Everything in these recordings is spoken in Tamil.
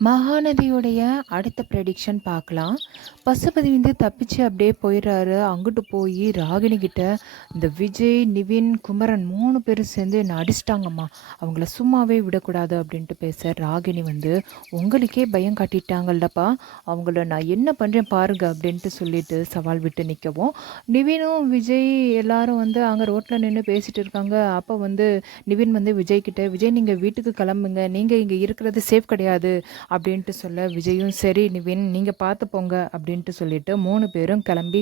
மகாநதியுடைய அடுத்த ப்ரெடிக்ஷன் பார்க்கலாம். பசுபதி வந்து தப்பிச்சு அப்படியே போயிடுறாரு. அங்கிட்டு போய் ராகினி கிட்ட, இந்த விஜய், நிவின், குமரன் 3 பேரும் சேர்ந்து என்ன அடிச்சிட்டாங்கம்மா. அவங்கள சும்மாவே விடக்கூடாது அப்படின்ட்டு பேச, ராகினி வந்து உங்களுக்கே பயம் காட்டிட்டாங்கல்லப்பா. அவங்கள நான் என்ன பண்ணுறேன் பாருங்க அப்படின்ட்டு சொல்லிட்டு சவால் விட்டு நிற்கவும், நிவினும் விஜய் எல்லாரும் வந்து அங்கே ரோட்டில் நின்று பேசிட்டு இருக்காங்க. அப்போ வந்து நிவின் வந்து விஜய் கிட்ட, விஜய் நீங்கள் வீட்டுக்கு கிளம்புங்க, நீங்கள் இங்கே இருக்கிறது சேஃப் கிடையாது அப்படின்ட்டு சொல்ல, விஜயும் சரி நிவின் நீங்கள் பார்த்து போங்க அப்படின்ட்டு சொல்லிட்டு 3 பேரும் கிளம்பி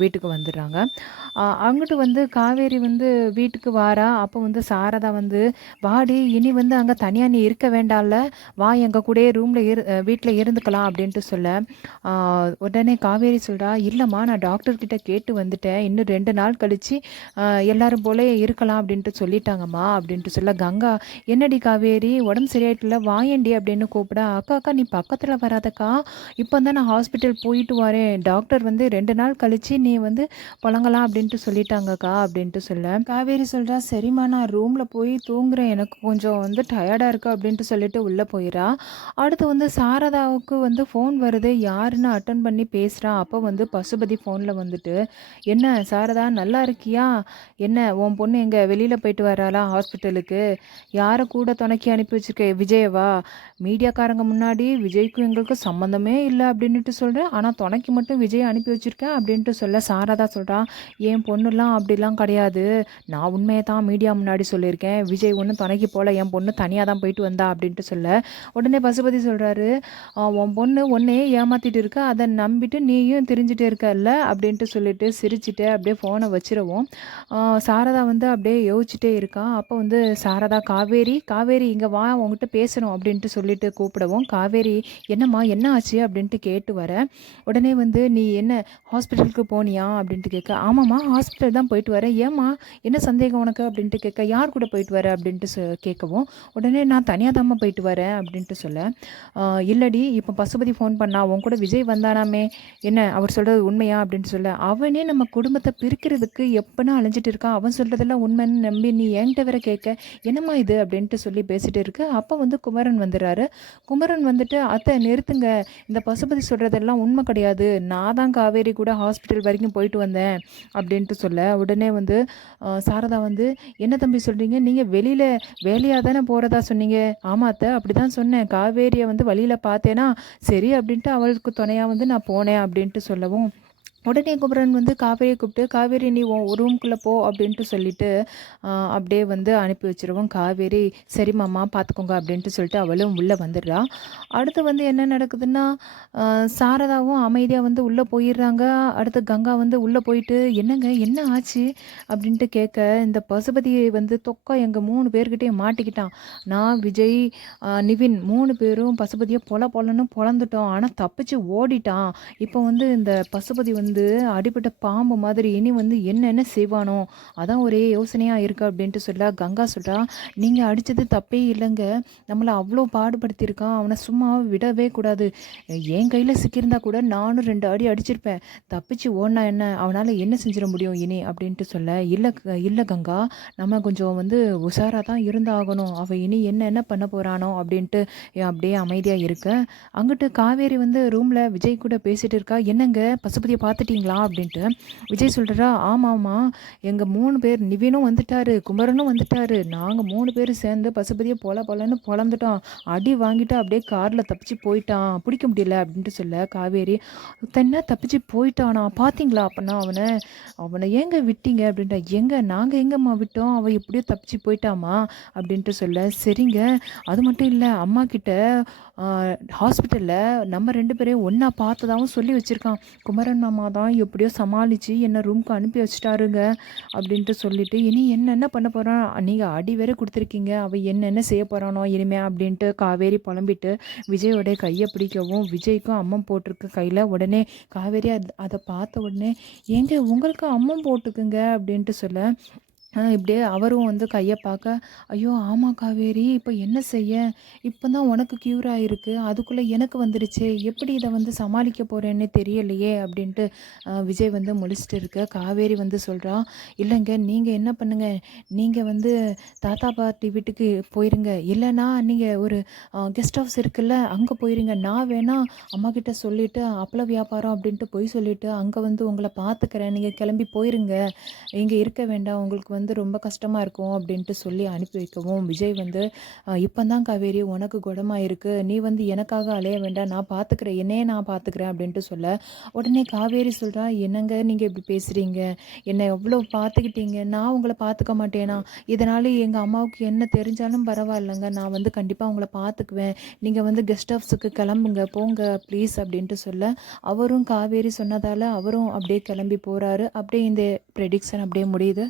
வீட்டுக்கு வந்துடுறாங்க. அங்கிட்டு வந்து காவேரி வந்து வீட்டுக்கு வாரா. அப்போ வந்து சாரதா வந்து வாடி இனி வந்து அங்கே தனியாக நீ இருக்க வேண்டாம்ல, வா எங்கள் கூடயே ரூமில் வீட்டில் இருந்துக்கலாம் அப்படின்ட்டு சொல்ல, உடனே காவேரி சொல்கிறா, இல்லைம்மா நான் டாக்டர்கிட்ட கேட்டு வந்துட்டேன், இன்னும் 2 நாள் கழித்து எல்லாரும் போல இருக்கலாம் அப்படின்ட்டு சொல்லிட்டாங்கம்மா அப்படின்ட்டு சொல்ல, கங்கா என்னடி காவேரி உடம்பு சரியாயிட்டுல வாயேண்டி அப்படின்னு கூப்பிட, அக்கா அக்கா நீ பக்கத்தில் வராதக்கா, இப்போ தான் நான் ஹாஸ்பிட்டல் போயிட்டு வரேன், டாக்டர் வந்து 2 நாள் கழித்து நீ வந்து புழங்கலாம் அப்படின்ட்டு சொல்லிட்டாங்கக்கா அப்படின்ட்டு சொல்ல, காவேரி சொல்கிறா சரிம்மா நான் ரூமில் போய் தூங்குறேன், எனக்கு கொஞ்சம் வந்து டயர்டாக இருக்குது அப்படின்ட்டு சொல்லிட்டு உள்ளே போயிடா. அடுத்து வந்து சாரதாவுக்கு வந்து ஃபோன் வருது, யாருன்னு அட்டன் பண்ணி பேசுகிறா. அப்போ வந்து பசுபதி ஃபோனில் வந்துட்டு, என்ன சாரதா நல்லா இருக்கியா, என்ன உன் பொண்ணு எங்கே வெளியில் போயிட்டு வராளா ஹாஸ்பிட்டலுக்கு, யாரை கூட துணைக்கி அனுப்பி வச்சிருக்க, விஜயவா, மீடியாக்காரங்க முன்னாடி விஜய்க்கும் எங்களுக்கும் சம்மந்தமே இல்லை அப்படின்ட்டு சொல்கிறேன், ஆனால் துணைக்கு மட்டும் விஜய் அனுப்பி வச்சுருக்கேன் அப்படின்ட்டு சொல்ல, சாரதா சொல்கிறா என் பொண்ணுலாம் அப்படிலாம் கிடையாது, நான் உண்மையை தான் மீடியா முன்னாடி சொல்லியிருக்கேன், விஜய் ஒன்றும் துணைக்கு போகல, என் பொண்ணு தனியாக தான் போயிட்டு வந்தா அப்படின்ட்டு சொல்ல, உடனே பசுபதி சொல்கிறாரு, உன் பொண்ணு ஒன்றையே ஏமாற்றிட்டு இருக்க, அதை நம்பிட்டு நீயும் தெரிஞ்சுட்டே இருக்கல்ல அப்படின்ட்டு சொல்லிட்டு சிரிச்சுட்டு அப்படியே ஃபோனை வச்சிருவோம். சாரதா வந்து அப்படியே யோசிச்சுட்டே இருக்கா. அப்போ வந்து சாரதா காவேரி காவேரி இங்கே வா உங்ககிட்ட பேசணும் அப்படின்ட்டு சொல்லிட்டு கூப்பிடவும், காவேரி என்னம்மா என்ன ஆச்சு அப்படின்ட்டு கேட்டு வர, உடனே வந்து நீ என்ன ஹாஸ்பிட்டலுக்கு போனியா அப்படின்ட்டு கேட்க, ஆமாம்மா ஹாஸ்பிட்டல் தான் போயிட்டு வரேன், ஏம்மா என்ன சந்தேகம் உனக்கு அப்படின்ட்டு கேட்க, யார் கூட போயிட்டு வர அப்படின்ட்டு கேட்கவும், உடனே நான் தனியாக தாம்மா போயிட்டு வரேன் அப்படின்ட்டு சொல்ல, இல்லடி இப்போ பசுபதி ஃபோன் பண்ணா உன் கூட விஜய் வந்தானாமே, என்ன அவர் சொல்கிறது உண்மையா அப்படின்ட்டு சொல்ல, அவனே நம்ம குடும்பத்தை பிரிக்கிறதுக்கு எப்போனா அழிஞ்சிட்டு இருக்கான், அவன் சொல்கிறதெல்லாம் உண்மைன்னு நம்பி நீ என்கிட்ட வேற கேட்க, என்னம்மா இது அப்படின்ட்டு சொல்லி பேசிகிட்டு இருக்கு. அப்போ வந்து குமரன் வந்துடுறாரு. குமரன் வந்துட்டு அத்தை நிறுத்துங்க, இந்த பசுபதி சொல்கிறதெல்லாம் உண்மை கிடையாது, நான் தான் காவேரி கூட ஹாஸ்பிட்டல் வரைக்கும் போயிட்டு வந்தேன் அப்படின்ட்டு சொல்ல, உடனே வந்து சாரதா வந்து என்ன தம்பி சொல்கிறீங்க, நீங்கள் வெளியில் வேலையாக தானே போகிறதா சொன்னீங்க, ஆமாம் அத்தை அப்படி தான் சொன்னேன், காவேரியை வந்து வழியில் பார்த்தேன்னா சரி அப்படின்ட்டு அவளுக்கு துணையாக வந்து நான் போனேன் அப்படின்ட்டு சொல்லவும், உடனே குமரன் வந்து காவேரியை கூப்பிட்டு, காவேரி நீ உன் ரூம்குள்ளே போ அப்படின்ட்டு சொல்லிட்டு அப்படியே வந்து அனுப்பி வச்சிருவோம். காவேரி சரி மாமா பார்த்துக்கோங்க அப்படின்ட்டு சொல்லிட்டு அவளும் உள்ளே வந்துடுறா. அடுத்து வந்து என்ன நடக்குதுன்னா, சாரதாவும் அமைதியாக வந்து உள்ளே போயிடுறாங்க. அடுத்து கங்கா வந்து உள்ளே போயிட்டு என்னங்க என்ன ஆச்சு அப்படின்ட்டு கேட்க, இந்த பசுபதி வந்து தொக்கா எங்கள் 3 பேர்கிட்டையும் மாட்டிக்கிட்டான், நான் விஜய் நிவின் 3 பேரும் பசுபதியை பொலன்னு பொழந்துட்டோம், ஆனால் தப்பிச்சு ஓடிட்டான், இப்போ வந்து இந்த பசுபதி வந்து அடிபட்ட பாம்பு மாதிரி இனி வந்து என்னென்ன செய்வானோ அதான் ஒரே யோசனையாக இருக்குது அப்படின்ட்டு சொல்ல, கங்கா சொல்கிறா நீங்கள் அடித்தது தப்பே இல்லைங்க, நம்மளை அவ்வளோ பாடுபடுத்தியிருக்கான், அவனை சும்மா விடவே கூடாது, என் கையில் சிக்கியிருந்தா கூட நானும் 2 அடி அடிச்சிருப்பேன், தப்பிச்சு ஓடினா என்ன, அவனால் என்ன செஞ்சிட முடியும் இனி அப்படின்ட்டு சொல்ல, இல்லை இல்லை கங்கா நம்ம கொஞ்சம் வந்து உஷாராக தான் இருந்தாகணும், அவள் இனி என்ன பண்ண போகிறானோ அப்படின்ட்டு அப்படியே அமைதியாக இருக்க, அங்கிட்டு காவேரி வந்து ரூமில் விஜய் கூட பேசிகிட்டு இருக்கா, என்னங்க பசுபதியை பார்த்துட்டிங்களா அப்படின்ட்டு. விஜய் சொல்கிறா ஆமாம்மா எங்கள் 3 பேர் நிவினும் வந்துட்டாரு, குமரனும் வந்துட்டாரு, நாங்கள் 3 பேர் சேர்ந்து பசுபதியை பொலன்னு பொழந்துட்டோம், அடி வாங்கிட்டு அப்படியே காரில் தப்பிச்சு போயிட்டான், பிடிக்க முடியல அப்படின்ட்டு சொல்ல, காவேரி தன்னா தப்பிச்சு போயிட்டானா பார்த்தீங்களா, அப்போனா அவனை அவனை ஏங்க விட்டீங்க அப்படின்ட்டா, நாங்கள் எங்கம்மா விட்டோம், அவள் எப்படியோ தப்பிச்சு போயிட்டாமா அப்படின்ட்டு சொல்ல, சரிங்க அது மட்டும் இல்லை அம்மா கிட்ட ஹாஸ்பிட்டலில் நம்ம 2 பேரையும் ஒன்றா பார்த்ததாகவும் சொல்லி வச்சுருக்கான், குமரன் மாமா தான் எப்படியோ சமாளித்து என்னை ரூமுக்கு அனுப்பி வச்சுட்டாருங்க அப்படின்ட்டு சொல்லிட்டு, இனி என்னென்ன பண்ண போகிறான், நீங்கள் அடி வேற கொடுத்துருக்கீங்க, அவள் என்னென்ன செய்ய போகிறானோ இனிமே அப்படின்ட்டு காவேரி புலம்பிட்டு விஜயோடைய கையை பிடிக்கவும், விஜய்க்கும் அம்மம் போட்டிருக்கு கையில், உடனே காவேரி அதை பார்த்த உடனே ஏங்க உங்களுக்கு அம்மம் போட்டுக்குங்க அப்படின்ட்டு சொல்ல, இப்படியே அவரும் வந்து கைய பார்க்க, "ஐயோ! ஆமா காவேரி, இப்ப என்ன செய்ய? இப்ப தான் உனக்கு க்யூர் ஆயிருக்கு. அதுக்குள்ள எனக்கு வந்துருச்சே! எப்படி இத வந்து சமாளிக்க போறேன்னே தெரியலையே!" அப்படின்ட்டு விஜய் வந்து முழிச்சுட்டு இருக்க, காவேரி வந்து சொல்றா, "இல்லங்க, நீங்க என்ன பண்ணுங்க, நீங்க வந்து தாத்தா, பாட்டி வீட்டுக்கு போயிருங்க. இல்லன்னா நீங்க ஒரு கெஸ்ட் ஹவுஸ் இருக்குல்ல, அங்க போயிருங்க. நான் வேணா அம்மாகிட்ட சொல்லிட்டு, அப்பள வியாபாரம் அப்படின்ட்டு பொய் சொல்லிட்டு, அங்க வந்து உங்கள பார்த்துக்கிறேன். நீங்க கிளம்பி போயிருங்க. இங்க இருக்க வேண்டாம். உங்களுக்கு வந்து ரொம்ப கஷ்டமா இருக்கும் அப்படின்ட்டு சொல்லி அனுப்பி வைக்கவும், விஜய் வந்து இப்போ தான் காவேரி உனக்கு குணமாயிருக்கு. நீ வந்து எனக்காக அலைய வேண்டாம். நான் பார்த்துக்கிறேன். என்னையே நான் பார்த்துக்கிறேன் அப்படின்ட்டு சொல்ல, உடனே காவேரி சொல்றா, "என்னங்க நீங்க இப்படி பேசுறீங்க? என்னை எவ்வளோ பார்த்துக்கிட்டீங்க. நான் உங்கள பார்த்துக்க மாட்டேனா? இதனால எங்க அம்மாவுக்கு என்ன தெரிஞ்சாலும் பரவாயில்லங்க. நான் வந்து கண்டிப்பா உங்கள பார்த்துக்குவேன். நீங்க வந்து கெஸ்ட் ஹவுஸுக்கு கிளம்புங்க, போங்க ப்ளீஸ்" அப்படின்ட்டு சொல்ல, அவரும் காவேரி சொன்னதால அவரும் அப்படியே கிளம்பி போறாரு. அப்படியே இந்த ப்ரெடிக்ஷன் அப்படியே முடியுது.